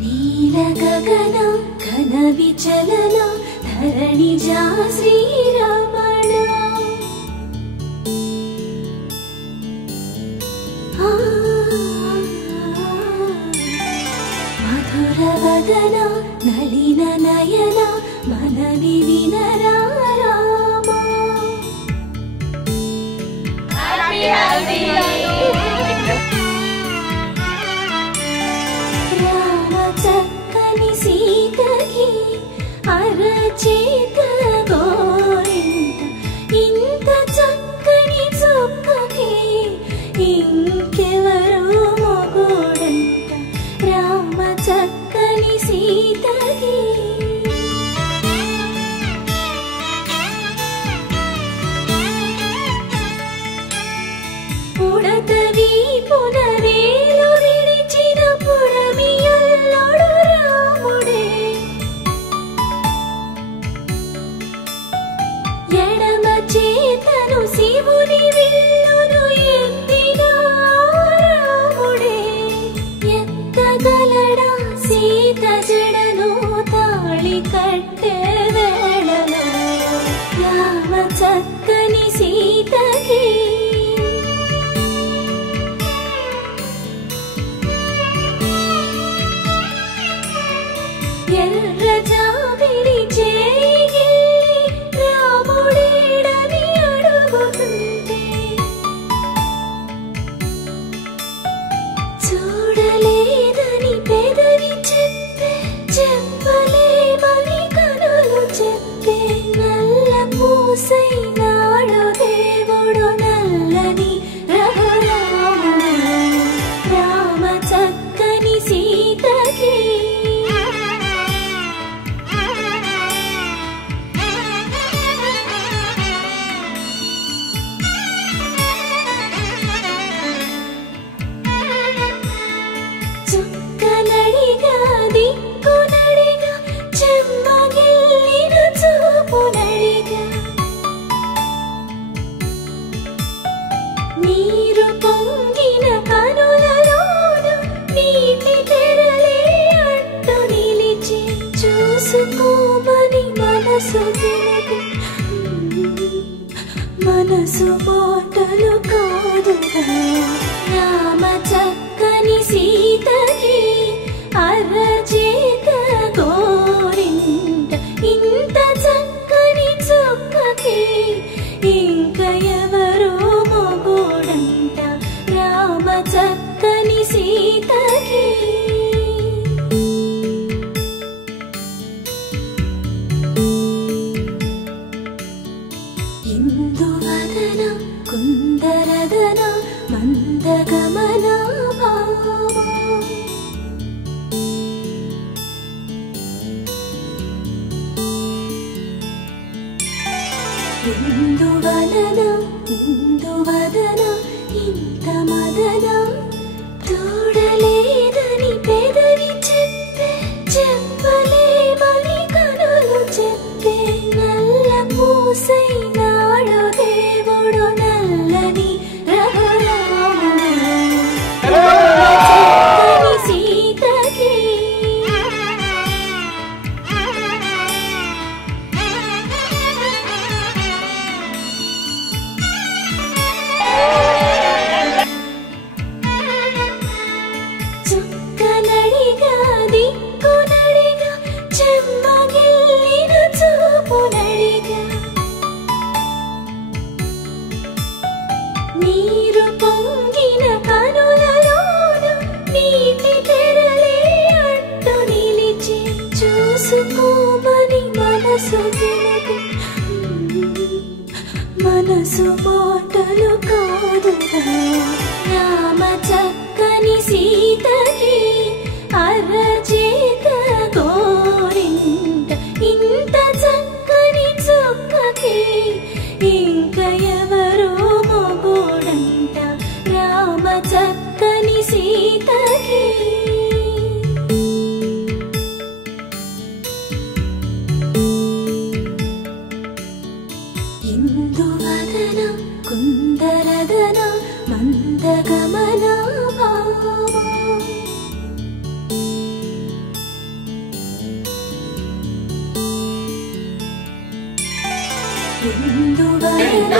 నీల గగన ఘన విచలన ధరణిజా శ్రీరమణ మధుర వదన నలిన నయన మనవి వినరా రామ రామ చక్కని సీతకి అరచేత గోరింట ఇంత చక్కని చుక్కకి ఇంకెవరు మొగుడంట రామ చక్కని సీతకి ఉడత వీపున వేలు విడిచిన పుడమియల్లోడు రాముడే ఎడమ చేతను శివుని విల్లును ఎత్తిన రాముడే ఎత్తగలడా సీత జడను తాళి కట్టే వేళలో రామ చక్కని సీతకి ఎర్ర జాబిలి చేయి రాముడేడని అడుగుతుంటే చూడలేదని పెదవి చెప్పే చెప్పలేమని కనులు చెప్పే నల్ల పూసై నాడు దేవుడు నల్లని రఘురాముడు రామ చక్కని సీతకి చుక్కనడిగా దిక్కునడిగా చెమ్మగిల్లిన చూపునడిగా నీరు పొంగిన కనులలోన నీటి తెరలే అడ్డు నిలిచి చూసుకోమని మనసు తెలిపి మనసు మాటలు కాదుగా రామ చక్కని సీతకి అరచేత గోరింట ఇంత చక్కని చుక్కకి ఇంక ఎవరు మొగుడంట రామ చక్కని సీతకి ఇందువదన కుందరదన మందగమన భామ ఇందువదన ఇందువదన ఇంత మదన చూడలేదని పెదవి చెప్పే చెప్పలేమని కనులు చెప్పే నల్ల పూసై నాడు దేవుడు నల్లని రఘురాముడు చక్కని సీతకి చుక్కనడిగా దిక్కునడిగా చెమ్మగిల్లిన చూపునడిగా నీరు పొంగిన కనులలోన నీటి తెరలే అడ్డు నిలిచి చూసుకోమని మనసు తెలిపి మనసు మాటలు కాదుగా రామ చక్కని సీతకి అరచేత గోరింట ఇంత చక్కని చుక్కకి ఇంక ఎవరు మొగుడంట రామ చక్కని సీతకి ఇందువదన కుందరదన మందగమన భామా ఇందువదన